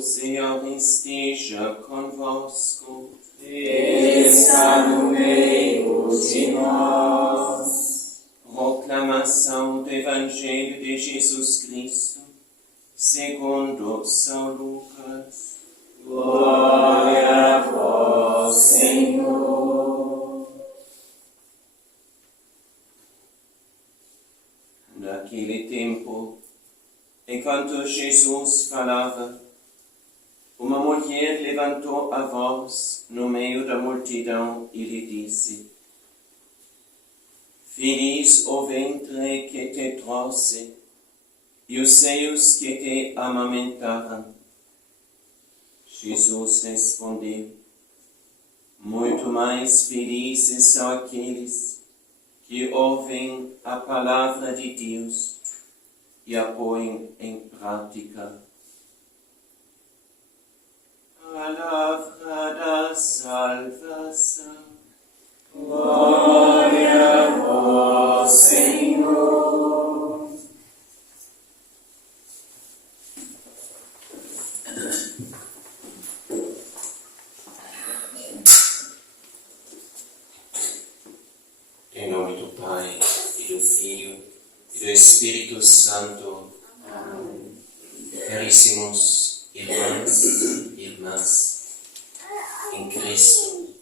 O Senhor esteja convosco. Está no meio de nós. Proclamação do Evangelho de Jesus Cristo, segundo São Lucas. Glória a vós, Senhor. Naquele tempo, enquanto Jesus falava, uma mulher levantou a voz no meio da multidão e lhe disse: Feliz o ventre que te trouxe e os seios que te amamentaram. Jesus respondeu: Muito mais felizes são aqueles que ouvem a palavra de Deus e a põem em prática. Palavra da salvação. Glória a vós, Senhor. Em nome do Pai, e do Filho, e do Espírito Santo. Amém. Caríssimos irmãos e irmãs em Cristo,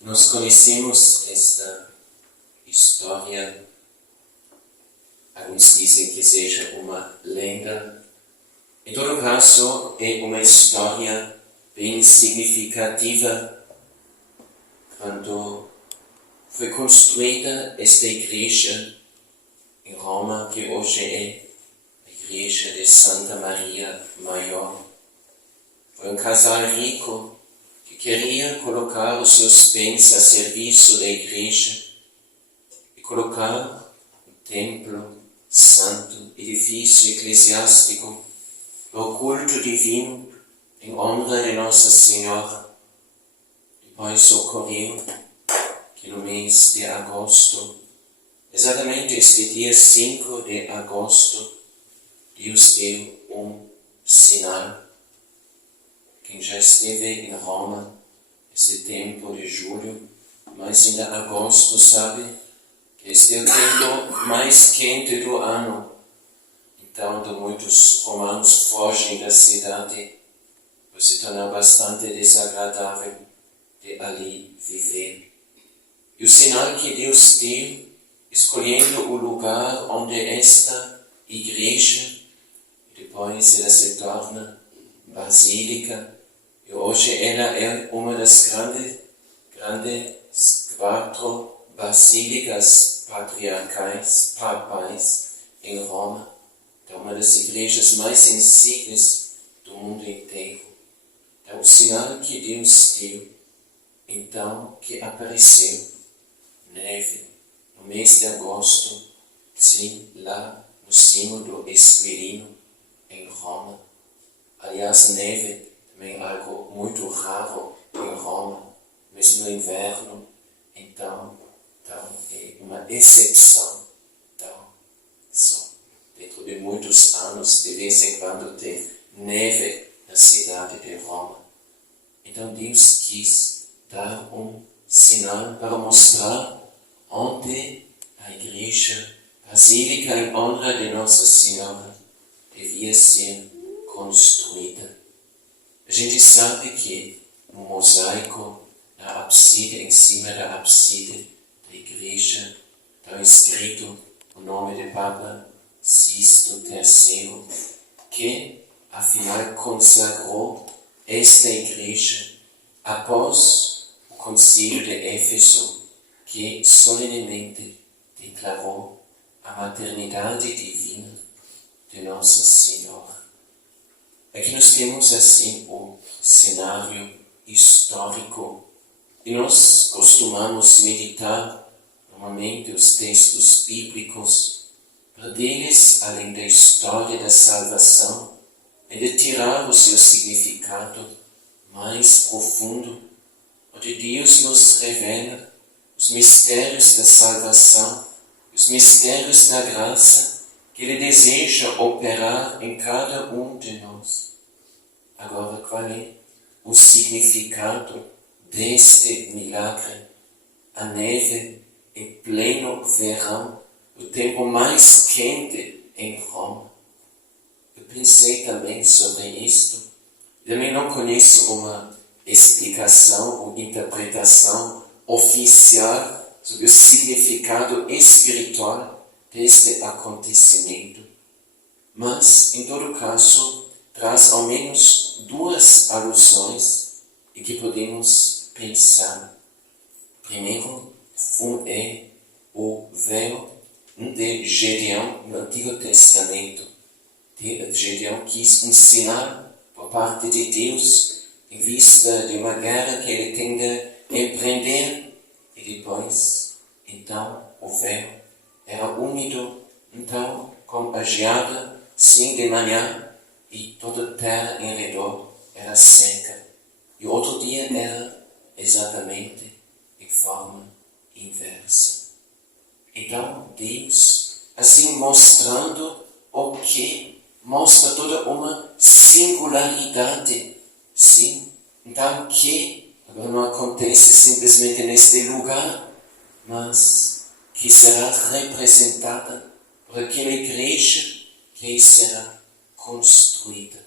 nós conhecemos esta história. Alguns dizem que seja uma lenda. Em todo caso, é uma história bem significativa quando foi construída esta igreja em Roma, que hoje é a igreja de Santa Maria Maior. Foi um casal rico que queria colocar os seus bens a serviço da igreja e colocar um templo santo, edifício eclesiástico, o culto divino em honra de Nossa Senhora. Depois ocorreu que no mês de agosto, exatamente este dia 5 de agosto, Deus deu um sinal. Quem já esteve em Roma, esse tempo de julho, mas ainda agosto, sabe que este é o tempo mais quente do ano. Então, muitos romanos fogem da cidade, pois se torna bastante desagradável de ali viver. E o sinal que Deus deu, escolhendo o lugar onde esta igreja, e depois ela se torna basílica, e hoje ela é uma das grandes 4 basílicas patriarcais, papais, em Roma. Então, uma das igrejas mais insígnias do mundo inteiro. Então, o sinal que Deus deu, então, que apareceu neve, no mês de agosto, sim, lá no cimo do Esquilino, em Roma. Aliás, neve também é algo muito raro em Roma, mesmo no inverno. Então é uma exceção. Então, só dentro de muitos anos, de vez em quando tem neve na cidade de Roma. Então, Deus quis dar um sinal para mostrar onde a igreja basílica em honra de Nossa Senhora devia ser construída. A gente sabe que no mosaico, na abside, em cima da abside da igreja, está escrito o nome de Papa Sisto III, que afinal consagrou esta igreja após o concílio de Éfeso, que solenemente declarou a maternidade divina de Nossa Senhora. Aqui nós temos assim o cenário histórico e nós costumamos meditar normalmente os textos bíblicos para deles, além da história da salvação, de tirar o seu significado mais profundo, onde Deus nos revela os mistérios da salvação, os mistérios da graça que Ele deseja operar em cada de nós. Agora, qual é o significado deste milagre? A neve em pleno verão, o tempo mais quente em Roma. Eu pensei também sobre isto. Também não conheço uma explicação ou interpretação oficial sobre o significado espiritual deste acontecimento. Mas, em todo caso, traz ao menos duas alusões em que podemos pensar. Primeiro, é o véu de Gedeão no Antigo Testamento. Gedeão quis um sinal por parte de Deus em vista de uma guerra que ele tem de empreender. E depois, então, o véu era úmido, então, com a geada, sim, de manhã, e toda a terra em redor era seca. E o outro dia era exatamente de forma inversa. Então, Deus, assim mostrando o que? Mostra toda uma singularidade. Sim, então que agora não acontece simplesmente neste lugar, mas que será representada por aquela igreja que será construída.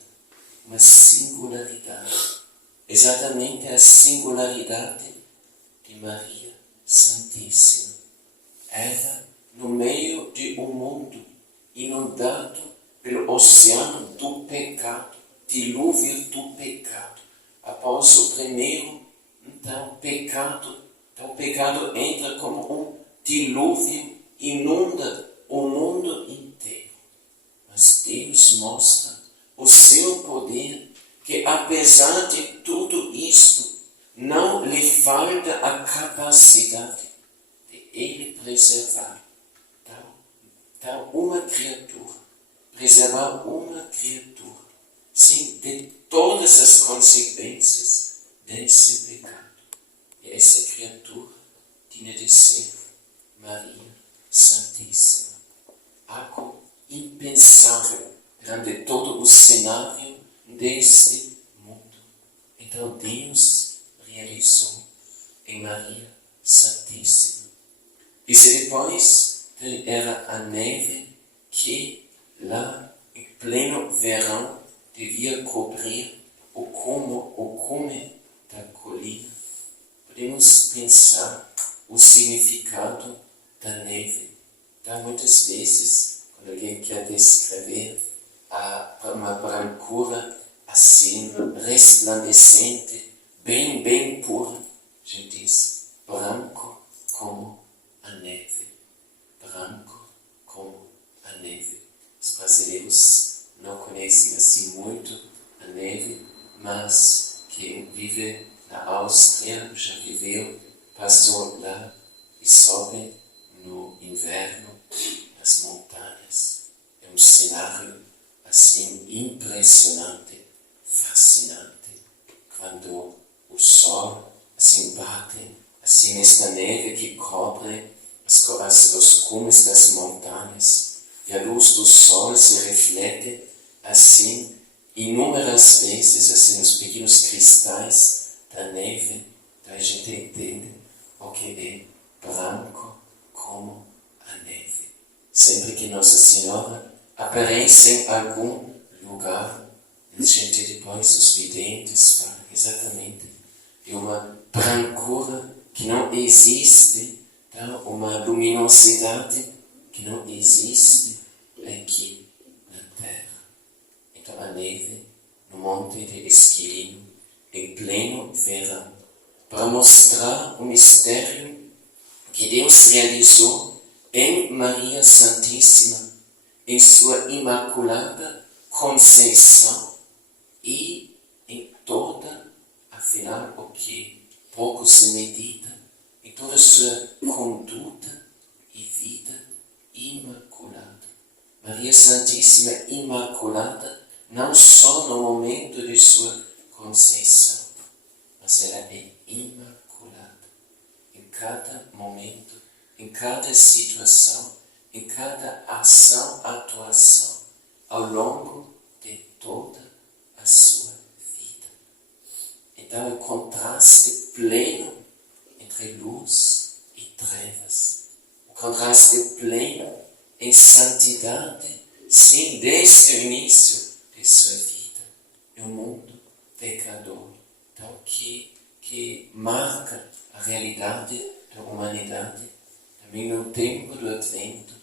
Uma singularidade. Exatamente a singularidade de Maria Santíssima. Ela, no meio de um mundo inundado pelo oceano do pecado, dilúvio do pecado, após o primeiro, então, pecado, o pecado entra como um dilúvio, inunda o mundo inteiro. Mas Deus mostra o seu poder, que apesar de tudo isto, não lhe falta a capacidade de Ele preservar tal uma criatura, preservar uma criatura, sim, de todas as consequências desse pecado. E essa criatura tinha de ser Maria Santíssima. Algo impensável perante todo o cenário deste mundo. Então Deus realizou em Maria Santíssima. E se depois era a neve que lá em pleno verão devia cobrir o cume da colina, podemos pensar o significado da neve. Então, muitas vezes, quando alguém quer descrever uma brancura assim, resplandecente, bem pura, a gente diz branco como a neve. Branco como a neve. Os brasileiros não conhecem assim muito a neve, mas quem vive na Áustria já viveu, passou lá e sobe no inverno nas montanhas. É um cenário assim impressionante, fascinante, quando o sol assim bate assim nesta neve que cobre os cumes das montanhas, e a luz do sol se reflete assim inúmeras vezes assim nos pequenos cristais da neve. Então a gente entende o que é branco como a neve. Sempre que Nossa Senhora aparece em algum lugar, a gente depois, os videntes, falam exatamente de uma brancura que não existe, então, uma luminosidade que não existe aqui na Terra. Então a neve no Monte de Esquilino, em pleno verão, para mostrar o mistério que Deus realizou em Maria Santíssima, em sua imaculada conceição e em toda, afinal, o que pouco se medita, em toda a sua conduta e vida imaculada. Maria Santíssima Imaculada, não só no momento de sua conceição, mas ela é imaculada em cada momento, em cada situação em cada ação, atuação, ao longo de toda a sua vida. Então, é o contraste pleno entre luz e trevas. O contraste pleno em santidade, sim, desde o início de sua vida. É um mundo pecador, então, que marca a realidade da humanidade, também no tempo do advento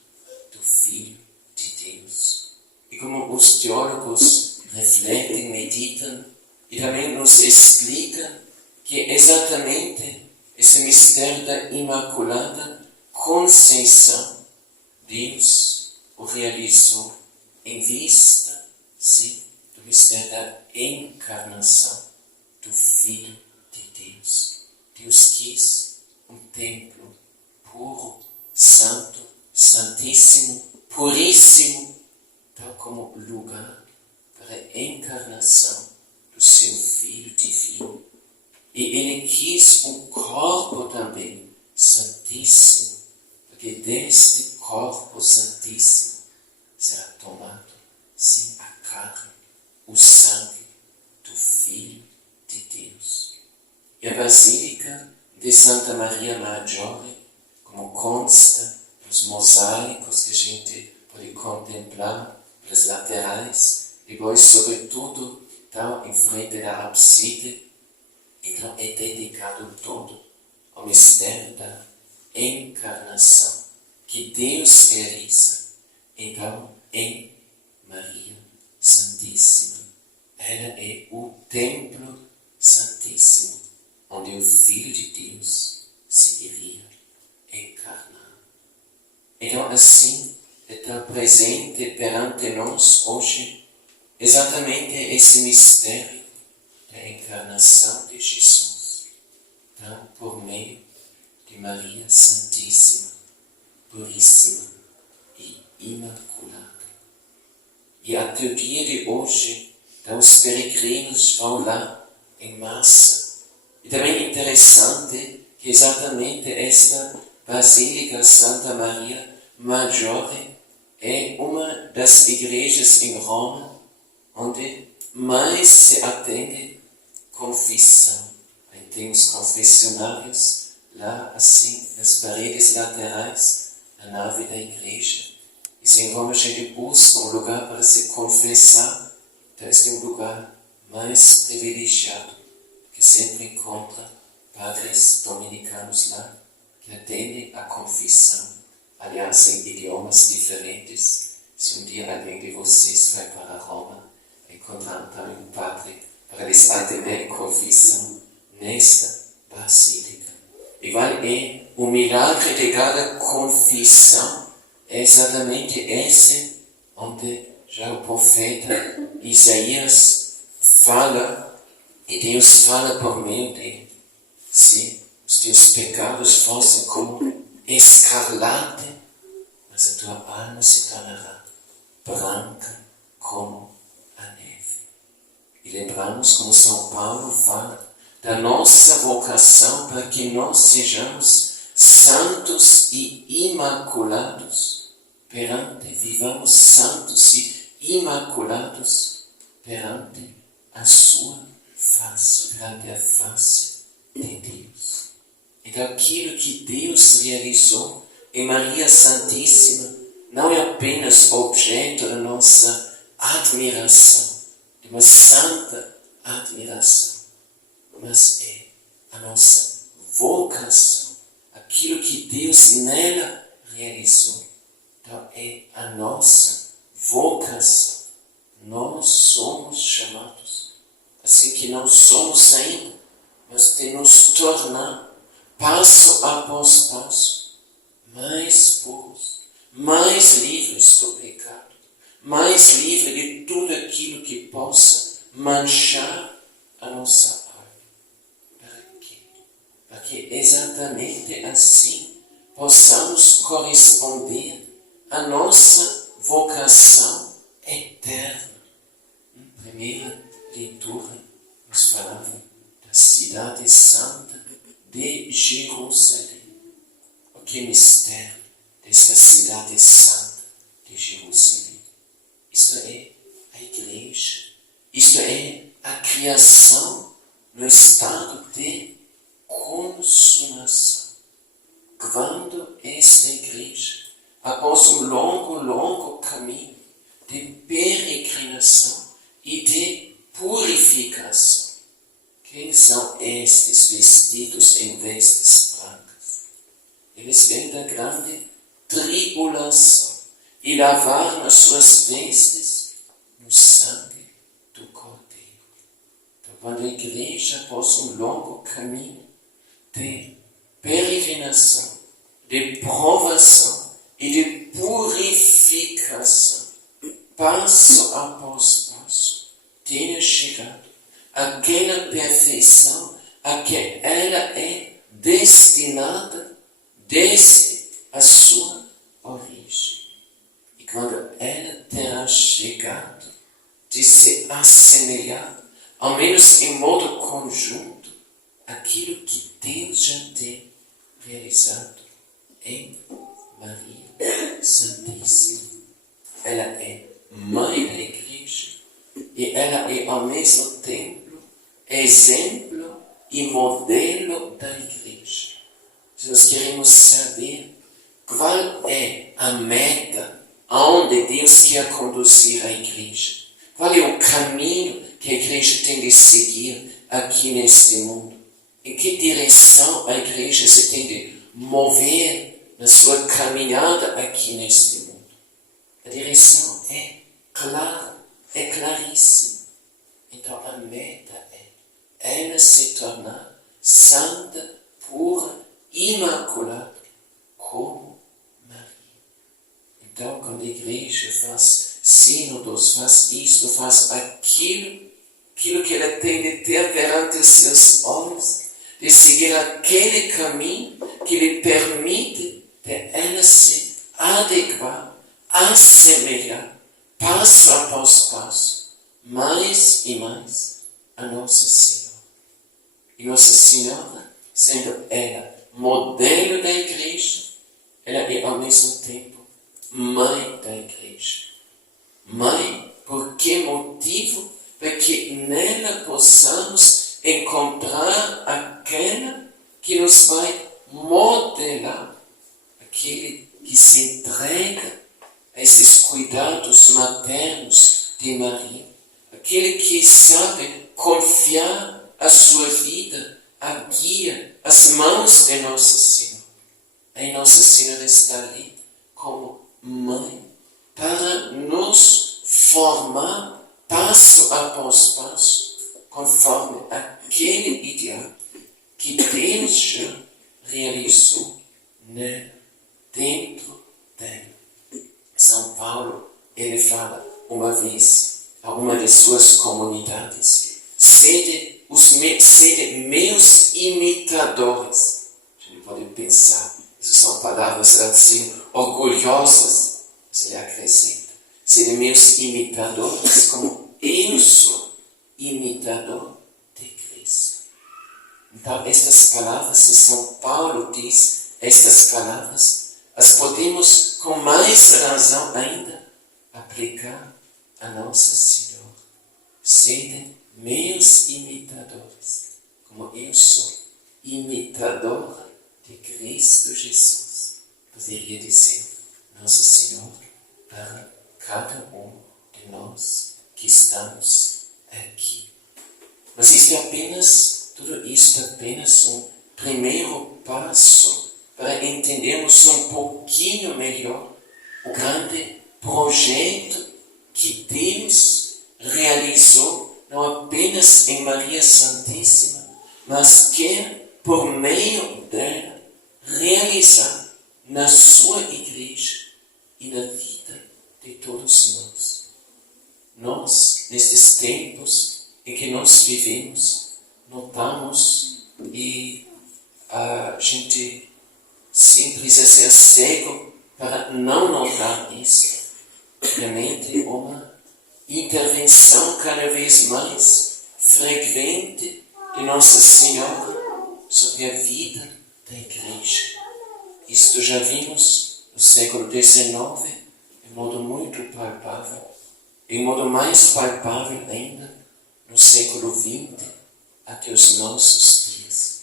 do Filho de Deus. E como os teólogos refletem, meditam e também nos explicam que exatamente esse mistério da Imaculada Conceição, Deus o realizou em vista, sim, do mistério da encarnação do Filho de Deus. Deus quis um templo puro, santo, santíssimo, puríssimo, tal como lugar para a encarnação do seu Filho divino. E ele quis um corpo também santíssimo, porque deste corpo santíssimo será tomado, sim, a carne, o sangue do Filho de Deus. E a Basílica de Santa Maria Maggiore, como consta nos mosaicos que a gente pode contemplar pelas laterais, depois, sobretudo, tal, em frente da abside, então é dedicado todo ao mistério da encarnação que Deus realiza, então, em Maria Santíssima. Ela é o templo santíssimo, onde o Filho de Deus se iria encarnar. Então, assim, está presente perante nós hoje exatamente esse mistério da encarnação de Jesus, então, por meio de Maria Santíssima, puríssima e imaculada. E até o dia de hoje, então, os peregrinos vão lá em massa. E também é interessante que exatamente esta Basílica Santa Maria Maggiore é uma das igrejas em Roma onde mais se atende confissão. Aí tem os confessionários lá, assim, nas paredes laterais da nave da igreja. E se em Roma a gente busca um lugar para se confessar, então este é um lugar mais privilegiado, que sempre encontra padres dominicanos lá, que atendem a confissão, aliás, em idiomas diferentes. Se um dia alguém de vocês vai para Roma, encontrar também um padre para lhes atender a confissão nesta basílica. Igual é o milagre de cada confissão, é exatamente esse onde já o profeta Isaías fala, e Deus fala por meio dele. Se os teus pecados fossem como escarlate, mas a tua alma se tornará branca como a neve. E lembramos como São Paulo fala da nossa vocação para que nós sejamos santos e imaculados perante, vivamos santos e imaculados perante a sua face, perante a face de Deus. Então aquilo que Deus realizou em Maria Santíssima não é apenas objeto da nossa admiração, de uma santa admiração, mas é a nossa vocação, aquilo que Deus nela realizou. Então é a nossa vocação. Nós somos chamados, assim que não somos ainda, mas de nos tornar, passo após passo, mais puros, mais livres do pecado, mais livres de tudo aquilo que possa manchar a nossa alma. Para quê? Para que exatamente assim possamos corresponder à nossa vocação eterna. Primeira leitura nos falava da cidade santa de Jerusalém. O que mistério de desta cidade santa de Jerusalém. Isto é a igreja. Isto é a criação no estado de consumação. Quando esta igreja, após um longo caminho de peregrinação e de purificação, quem são estes vestidos em vestes brancas? Eles vêm da grande tribulação e lavaram as suas vestes no sangue do Cordeiro. Então, quando a igreja, após um longo caminho de peregrinação, de provação e de purificação, passo após passo, tenha chegado àquela perfeição a que ela é destinada desde a sua origem. E quando ela terá chegado de se assemelhar, ao menos em modo conjunto, aquilo que Deus já tem realizado em Maria Santíssima. Ela é mãe da igreja e ela é ao mesmo tempo exemplo e modelo da igreja. Se nós queremos saber qual é a meta aonde Deus quer conduzir a igreja, qual é o caminho que a igreja tem de seguir aqui neste mundo, em que direção a igreja se tem de mover na sua caminhada aqui neste mundo. A direção é clara, é claríssima. Então a meta é ela se tornar santa, pura, imaculada, como Maria. Então quando a igreja faz sínodos, faz isto, faz aquilo que ela tem de ter perante os seus olhos, de seguir aquele caminho que lhe permite de ela se adequar, assemelhar, passo após passo, mais e mais a Nossa Senhora. E Nossa Senhora, sendo ela modelo da igreja, ela é ao mesmo tempo mãe da igreja. Mãe, por que motivo? Para que nela possamos encontrar aquela que nos vai modelar, aquele que se entrega a esses cuidados maternos de Maria, aquele que sabe confiar a sua vida, a guia, as mãos de Nossa Senhora. Aí Nossa Senhora está ali como mãe para nos formar passo após passo, conforme aquele ideal que Deus já realizou nela, dentro dela. São Paulo, ele fala uma vez a uma de suas comunidades: sede meus imitadores. A gente pode pensar, isso são palavras assim orgulhosas, mas ele acrescenta: sede meus imitadores, como eu sou imitador de Cristo. Então, estas palavras, se São Paulo diz estas palavras, as podemos com mais razão ainda aplicar a Nossa Senhora. Sede meus imitadores, como eu sou imitadora de Cristo Jesus. Poderia dizer Nossa Senhora para cada um de nós que estamos aqui. Mas tudo isto é apenas um primeiro passo para entendermos um pouquinho melhor o grande projeto que Deus realizou, não apenas em Maria Santíssima, mas quer, por meio dela, realizar na sua igreja e na vida de todos nós. Nós, nestes tempos em que nós vivemos, notamos e a gente sempre precisa ser cego para não notar isso. Realmente uma intervenção cada vez mais frequente de Nossa Senhora sobre a vida da igreja. Isto já vimos no no século XIX, em modo muito palpável, em modo mais palpável ainda, no século XX, até os nossos dias.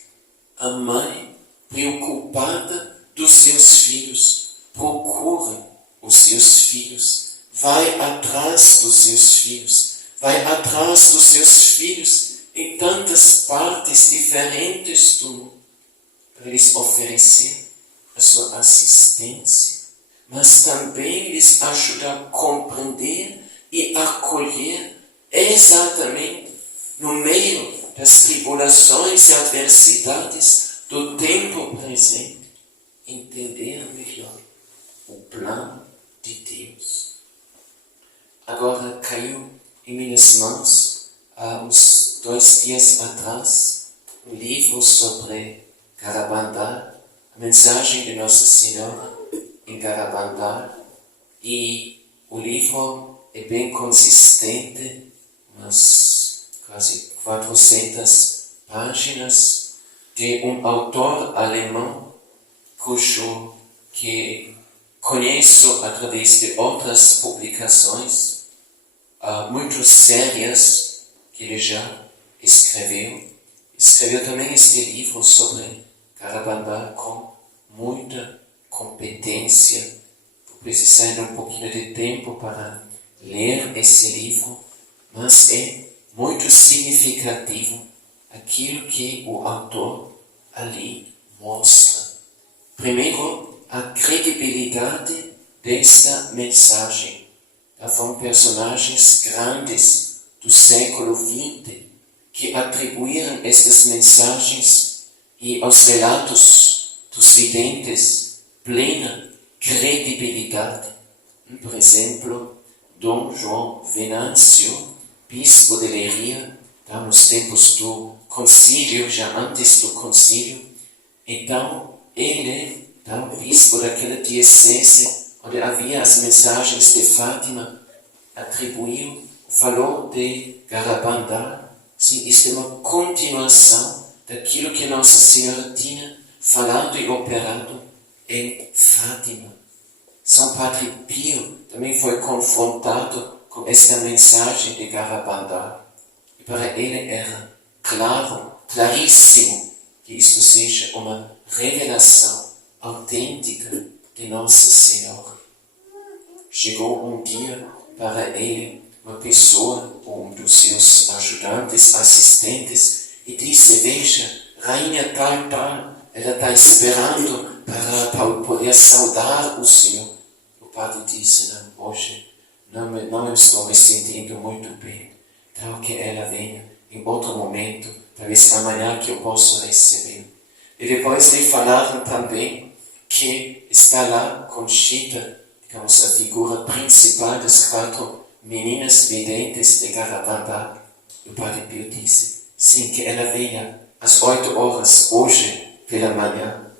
A mãe, preocupada dos seus filhos, procura os seus filhos, vai atrás dos seus filhos, vai atrás dos seus filhos em tantas partes diferentes do mundo, para lhes oferecer a sua assistência, mas também lhes ajudar a compreender e acolher exatamente no meio das tribulações e adversidades do tempo presente, entender melhor o plano de Deus. Agora caiu em minhas mãos, há uns 2 dias atrás, um livro sobre Garabandal, a mensagem de Nossa Senhora em Garabandal, e o livro é bem consistente, umas quase 400 páginas, de um autor alemão, que conheço através de outras publicações, muito sérias, que ele já escreveu. Escreveu também este livro sobre Garabandal com muita competência. Vou precisar de um pouquinho de tempo para ler esse livro, mas é muito significativo aquilo que o autor ali mostra. Primeiro, a credibilidade desta mensagem. Foram personagens grandes do século XX que atribuíram estas mensagens e aos relatos dos videntes plena credibilidade. Por exemplo, Dom João Venâncio, bispo de Leiria, nos tempos do concílio, já antes do concílio. Então, ele, o bispo daquela diocese, onde havia as mensagens de Fátima, atribuiu o valor de Garabandal. Sim, isto é uma continuação daquilo que Nossa Senhora tinha falado e operado em Fátima. São Padre Pio também foi confrontado com esta mensagem de Garabandal. E para ele era claríssimo, que isto seja uma revelação autêntica de Nossa Senhora. Chegou um dia para ele uma pessoa, um dos seus ajudantes, assistentes, e disse: veja, rainha tal, ela está esperando para poder saudar o Senhor. O padre disse: não, hoje não estou me sentindo muito bem. Então que ela venha em outro momento, talvez amanhã que eu possa receber. E depois lhe falaram também que está lá Conchita, digamos, a figura principal das 4 meninas videntes de Garabandal. O Padre Pio disse: sim, que ela venha às 8 horas hoje pela manhã.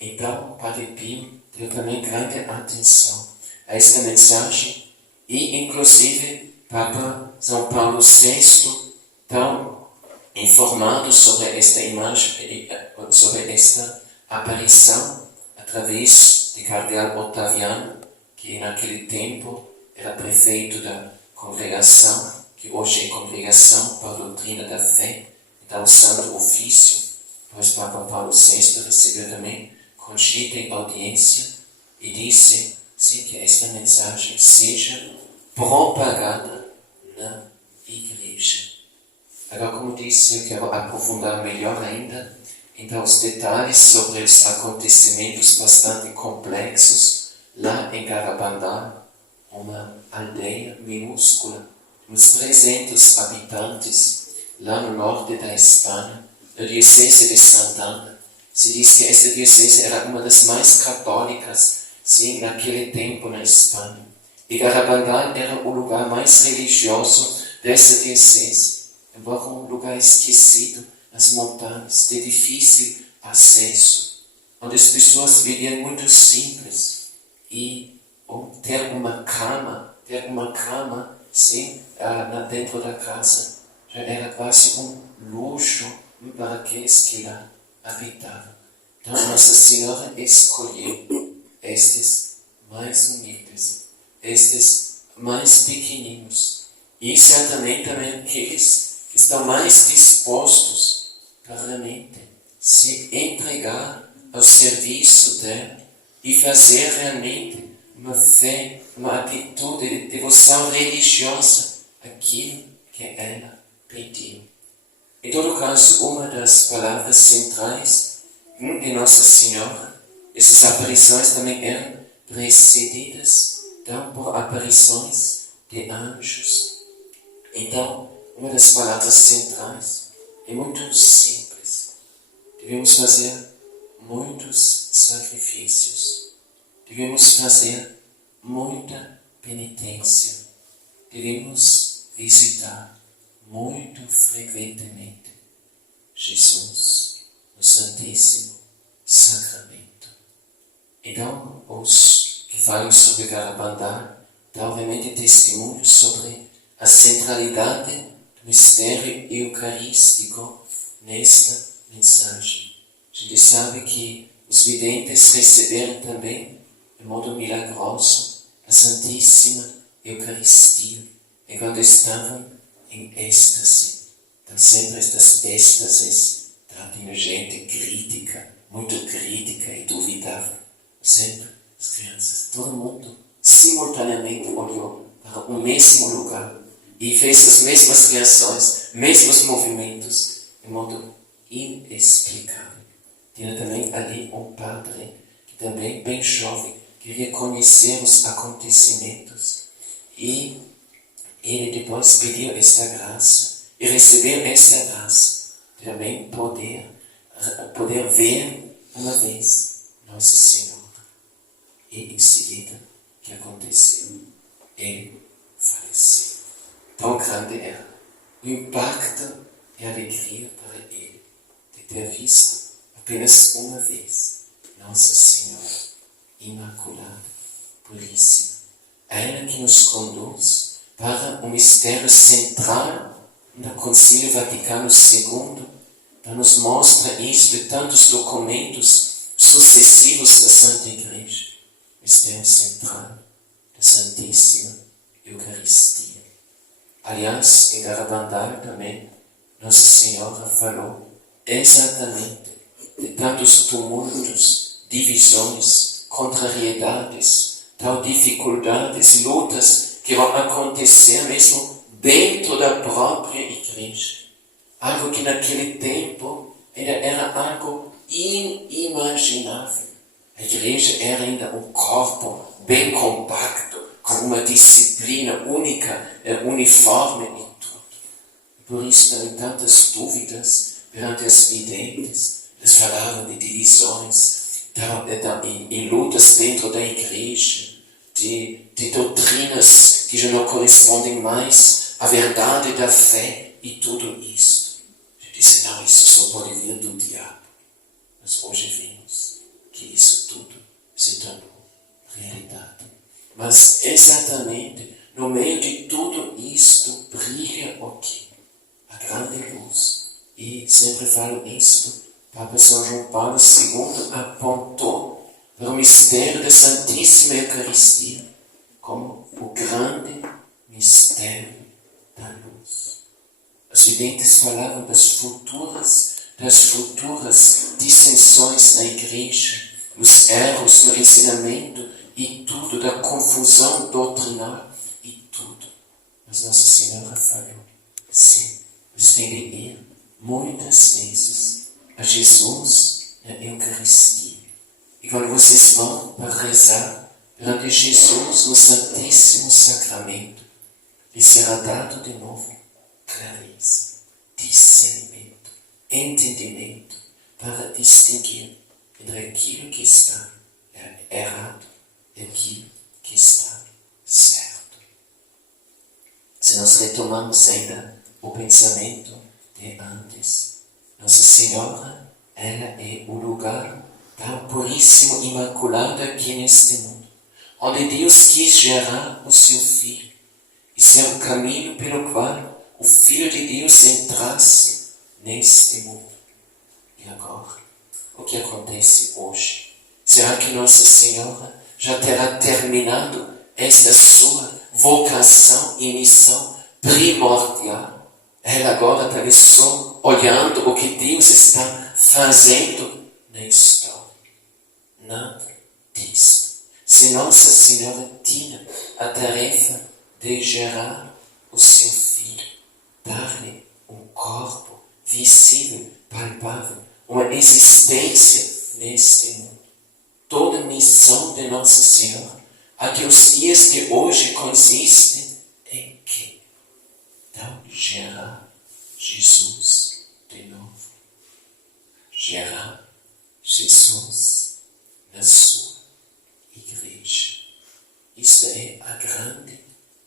Então, o Padre Pio deu também grande atenção a esta mensagem e, inclusive, Papa São Paulo VI, tão informado sobre esta imagem, sobre esta aparição, através de Cardeal Ottaviano, que naquele tempo era prefeito da congregação, que hoje é Congregação para a Doutrina da Fé, então o Santo Ofício. Pois Papa Paulo VI recebeu também Conchita em audiência e disse, sim, que esta mensagem seja propagada na Igreja. Agora, como disse, eu quero aprofundar melhor ainda, então, os detalhes sobre os acontecimentos bastante complexos lá em Garabandal, uma aldeia minúscula, uns 300 habitantes, lá no norte da Espanha, na diocese de Santana. Se diz que esta diocese era uma das mais católicas, sim, naquele tempo na Espanha. E Garabandal era o lugar mais religioso dessa diocese, embora um lugar esquecido nas montanhas, de difícil acesso, onde as pessoas viviam muito simples e ter uma cama, sim, dentro da casa, já era quase um luxo para aqueles que lá habitavam. Então Nossa Senhora escolheu estes mais humildes, estes mais pequeninos, e certamente também aqueles que estão mais dispostos para realmente se entregar ao serviço dela e fazer realmente uma fé, uma atitude de devoção religiosa aquilo que ela pediu. Em todo caso, uma das palavras centrais de Nossa Senhora, essas aparições também eram precedidas por aparições de anjos. Então, uma das palavras centrais é muito simples. Devemos fazer muitos sacrifícios. Devemos fazer muita penitência. Devemos visitar muito frequentemente Jesus no Santíssimo Sacramento. Então, os que falam sobre Garabandal dão realmente testemunho sobre a centralidade do mistério eucarístico nesta mensagem. A gente sabe que os videntes receberam também, de modo milagroso, a Santíssima Eucaristia, enquanto estavam em êxtase. Então sempre estas êxtases tratam gente crítica, muito crítica e duvidava. Sempre as crianças, todo mundo simultaneamente olhou para o mesmo lugar e fez as mesmas reações, mesmos movimentos, de modo inexplicável. Tinha também ali um padre, que também bem jovem, queria conhecer os acontecimentos. E ele depois pediu esta graça, e recebeu esta graça, de também poder ver uma vez Nossa Senhora. E em seguida, o que aconteceu? Ele faleceu. Tão grande era o impacto e a alegria para ele de ter visto apenas uma vez Nossa Senhora Imaculada, Puríssima. Ela que nos conduz para o mistério central do Concílio Vaticano II, que nos mostra isto em tantos documentos sucessivos da Santa Igreja. Mistério central da Santíssima Eucaristia. Aliás, em Garabandal também, Nossa Senhora falou exatamente de tantos tumultos, divisões, contrariedades, tal dificuldades, lutas que vão acontecer mesmo dentro da própria Igreja. Algo que naquele tempo ainda era algo inimaginável. A Igreja era ainda um corpo bem compacto, com uma disciplina única, uniforme e tudo. Por isso também tantas dúvidas perante as videntes. Eles falavam de divisões, e lutas dentro da Igreja, de doutrinas que já não correspondem mais à verdade da fé e tudo isso. Eu disse, não, isso só pode vir do diabo. Mas hoje vimos que isso tudo se tornou realidade. Mas exatamente no meio de tudo isto brilha o quê? A grande luz. E sempre falo isto, Papa São João Paulo II apontou para o mistério da Santíssima Eucaristia como o grande mistério da luz. Os videntes falavam das futuras dissensões na Igreja, os erros no ensinamento e tudo, da confusão doutrinal e tudo. Mas Nossa Senhora falou, sim, vocês têm de ir muitas vezes a Jesus na Eucaristia. E quando vocês vão para rezar perante Jesus no Santíssimo Sacramento, lhe será dado de novo clareza, discernimento, entendimento, para distinguir entre aquilo que está errado e aquilo que está certo. Se nós retomamos ainda o pensamento de antes, Nossa Senhora, ela é o lugar tão puríssimo e imaculado aqui neste mundo, onde Deus quis gerar o seu Filho, e ser o caminho pelo qual o Filho de Deus entrasse neste mundo. E agora, o que acontece hoje? Será que Nossa Senhora já terá terminado esta sua vocação e missão primordial? Ela agora está só olhando o que Deus está fazendo na história. Nada disso. Se Nossa Senhora tinha a tarefa de gerar o seu filho, dar-lhe um corpo visível, palpável, uma existência neste mundo. Toda a missão de Nossa Senhora, até os dias de hoje, consiste em que? Então, gerar Jesus de novo. Gerar Jesus na sua igreja. Isto é a grande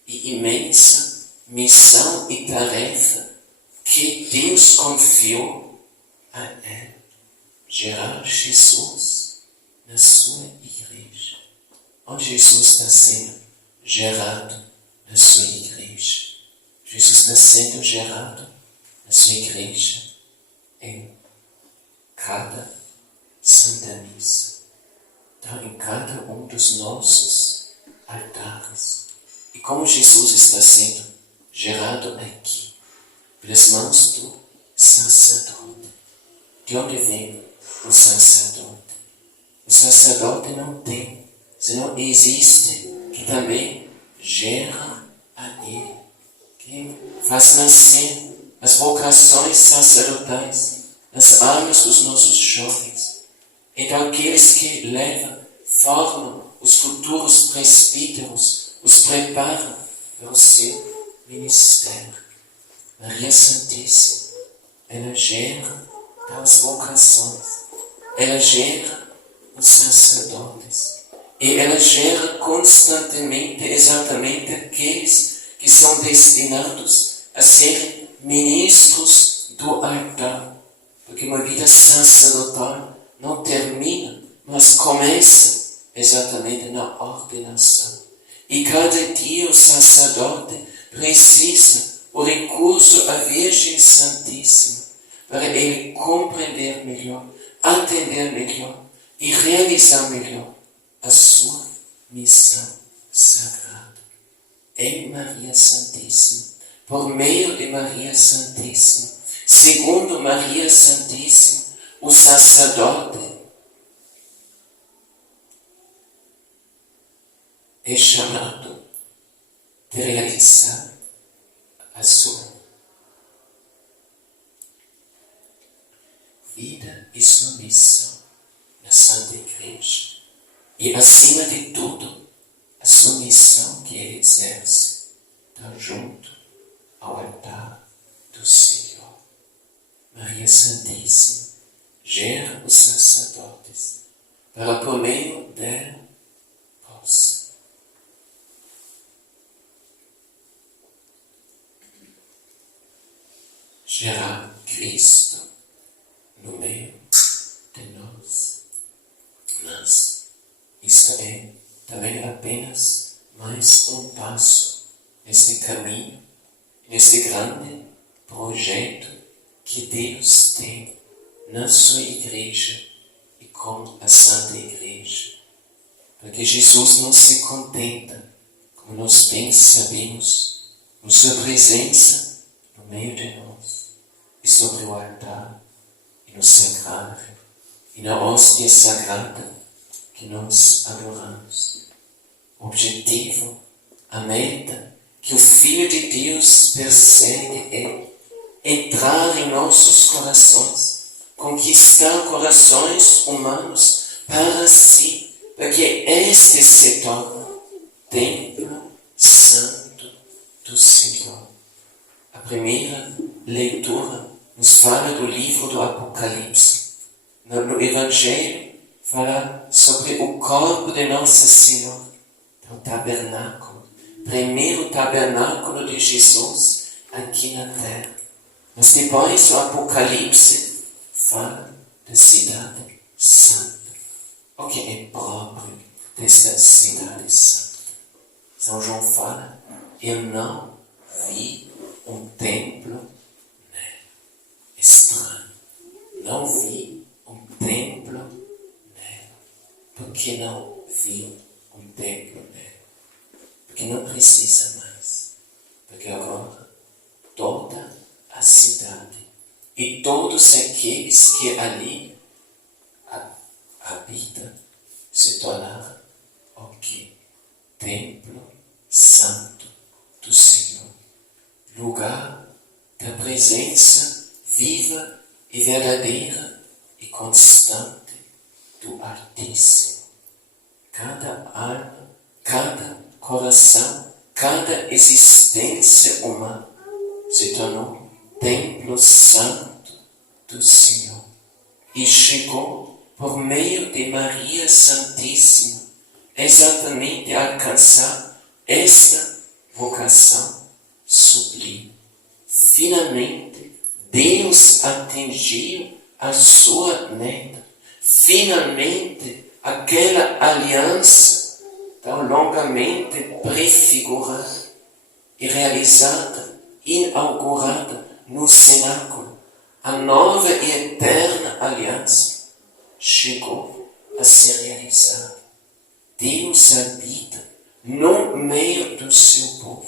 e imensa missão e tarefa que Deus confiou a ela. Gerar Jesus na sua igreja. Onde Jesus está sendo gerado na sua igreja? Jesus está sendo gerado na sua igreja em cada Santa Missa. Então, em cada um dos nossos altares. E como Jesus está sendo gerado aqui, pelas mãos do sacerdote. De onde vem o sacerdote? O sacerdote não tem, senão existe, que também gera a ele, que faz nascer as vocações sacerdotais nas almas dos nossos jovens. Então aqueles que levam, formam os futuros presbíteros, os preparam para o seu ministério. Maria Santíssima, ela gera as vocações, ela gera os sacerdotes e ela gera constantemente exatamente aqueles que são destinados a serem ministros do altar, porque uma vida sacerdotal não termina, mas começa exatamente na ordenação. E cada dia o sacerdote precisa o recurso à Virgem Santíssima para ele compreender melhor, atender melhor e realizar melhor a sua missão sagrada. Em Maria Santíssima, por meio de Maria Santíssima, segundo Maria Santíssima, o sacerdote é chamado de realizar a sua vida e sua missão na Santa Igreja. E, acima de tudo, a sua missão que ele exerce está junto ao altar do Senhor. Maria Santíssima gera os sacerdotes para, por meio dela, possa gerar Cristo no meio de nós. Mas isto é também apenas mais um passo neste caminho, neste grande projeto que Deus tem na sua igreja e com a Santa Igreja. Porque Jesus não se contenta, como nós bem sabemos, com sua presença no meio de nós e sobre o altar e no sacrário e na hóstia sagrada que nós adoramos. O objetivo, a meta que o Filho de Deus persegue é entrar em nossos corações, conquistar corações humanos para si, para que este se torne templo santo do Senhor. A primeira leitura nos fala do livro do Apocalipse. No Evangelho fala sobre o corpo de Nossa Senhora, o tabernáculo, primeiro tabernáculo de Jesus aqui na terra. Mas depois o Apocalipse fala da cidade santa. O que é próprio desta cidade santa? São João fala, eu não vi um templo nela. Estranho. Não vi um templo nela. não viu um templo nele. Porque não precisa mais. Porque agora toda a cidade e todos aqueles que ali habitam se tornaram o quê? Templo santo do Senhor. Lugar da presença viva e verdadeira e constante do Altíssimo. Cada alma, cada coração, cada existência humana se tornou templo santo do Senhor. E chegou, por meio de Maria Santíssima, exatamente a alcançar esta vocação sublime. Finalmente, Deus atingiu a sua meta. Finalmente, aquela aliança tão longamente prefigurada e realizada, inaugurada no cenáculo, a nova e eterna aliança chegou a ser realizada. Deus habita no meio do seu povo.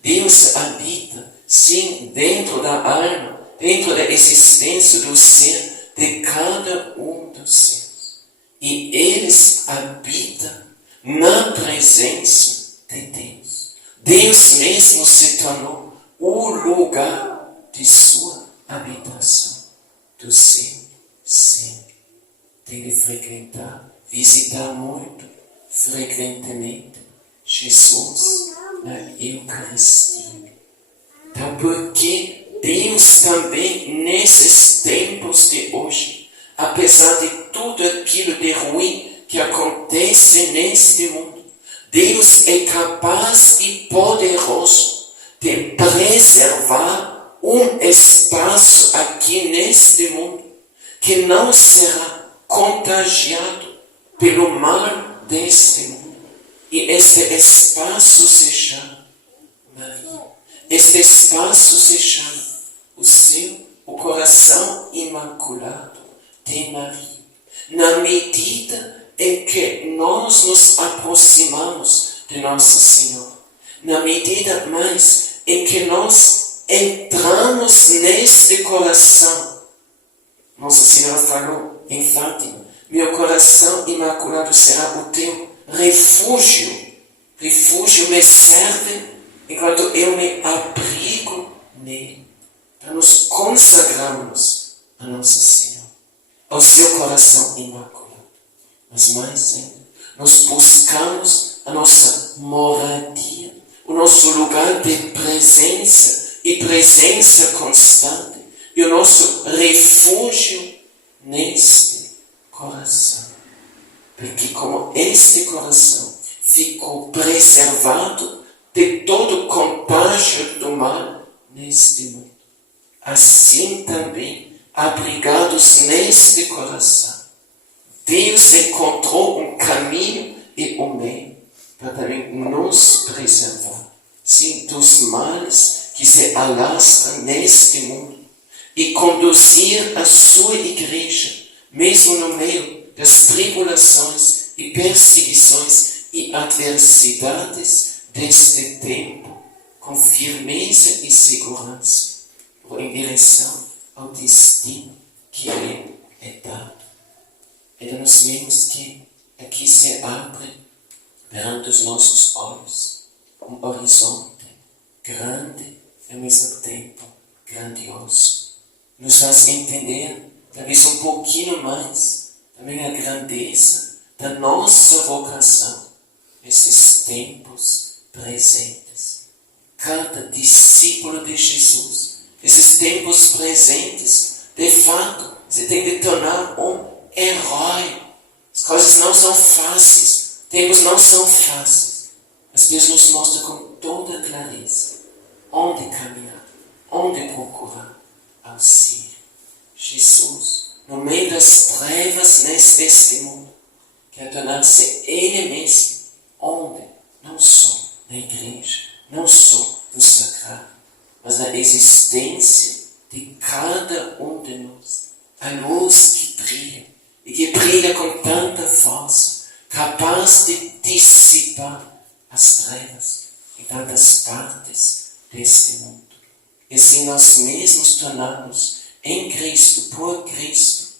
Deus habita, sim, dentro da alma, dentro da existência do ser de cada um dos seres. E eles habitam na presença de Deus. Deus mesmo se tornou o lugar de sua habitação, do seu ser. Tem de frequentar, visitar muito, frequentemente, Jesus na Eucaristia. Então, porque Deus também, nesses tempos de hoje, apesar de tudo aquilo de ruim que acontece neste mundo, Deus é capaz e poderoso de preservar um espaço aqui neste mundo que não será contagiado pelo mal deste mundo. E este espaço se chama Maria. Este espaço se chama o coração imaculado de Maria. Na medida em que nós nos aproximamos de Nosso Senhor, na medida mais em que nós entramos neste coração, Nossa Senhora falou em Fátima: meu coração imaculado será o teu refúgio. Refúgio me serve enquanto eu me abrigo nele. Para nos consagrarmos a Nossa Senhora, ao seu coração imaculado. Mas mais ainda, nós buscamos a nossa moradia, o nosso lugar de presença e presença constante, e o nosso refúgio neste coração. Porque como este coração ficou preservado de todo contágio do mal neste mundo, assim também, abrigados neste coração, Deus encontrou um caminho e um meio para também nos preservar, sim, dos males que se alastram neste mundo e conduzir a sua igreja, mesmo no meio das tribulações e perseguições e adversidades deste tempo, com firmeza e segurança, em direção ao destino que lhe é dado. E nós vemos que aqui se abre perante os nossos olhos um horizonte grande e ao mesmo tempo grandioso. Nos faz entender, talvez um pouquinho mais, também a grandeza da nossa vocação nesses tempos presentes. Cada discípulo de Jesus, esses tempos presentes, de fato, se tem de tornar um herói. As coisas não são fáceis, tempos não são fáceis, mas Deus nos mostra com toda clareza onde caminhar, onde procurar auxílio. Jesus, no meio das trevas deste mundo, quer tornar-se Ele mesmo, onde? Não só na igreja, não só no sagrado, mas na existência de cada um de nós. A luz que brilha, e que brilha com tanta força, capaz de dissipar as trevas em tantas partes deste mundo. E assim nós mesmos tornamos em Cristo, por Cristo,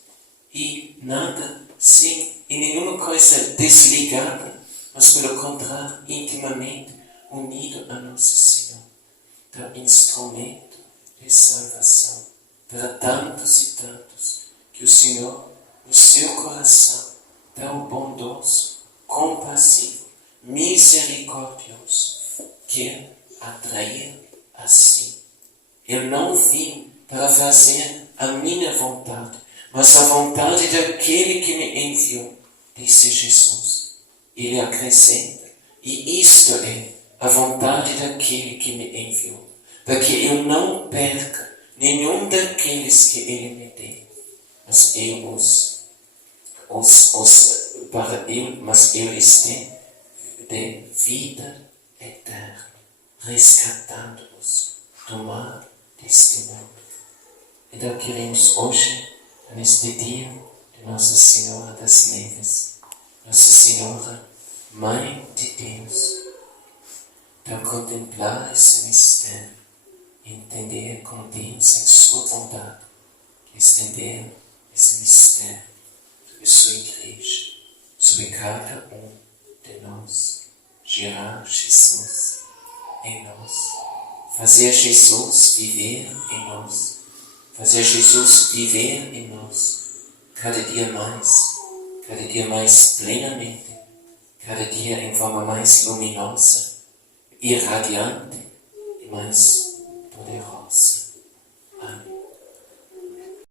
e nada sem, e nenhuma coisa desligada, mas pelo contrário, intimamente unido a Nosso Senhor. Então, instrumento de salvação para tantos e tantos que o Senhor, no seu coração, tão bondoso, compassivo, misericordioso, quer atrair a si. Eu não vim para fazer a minha vontade, mas a vontade daquele que me enviou, disse Jesus. Ele acrescenta, e isto é a vontade daquele que me enviou, para que eu não perca nenhum daqueles que ele me deu, mas eu lhes dei de vida eterna, resgatando-os do mal deste mundo. Então queremos hoje, neste dia de Nossa Senhora das Neves, Nossa Senhora, Mãe de Deus, então contemplar esse mistério, entender com Deus em sua bondade, estender esse mistério sobre sua igreja, sobre cada um de nós, gerar Jesus em nós, fazer Jesus viver em nós, fazer Jesus viver em nós, cada dia mais plenamente, cada dia em forma mais luminosa, irradiante e mais poderosa.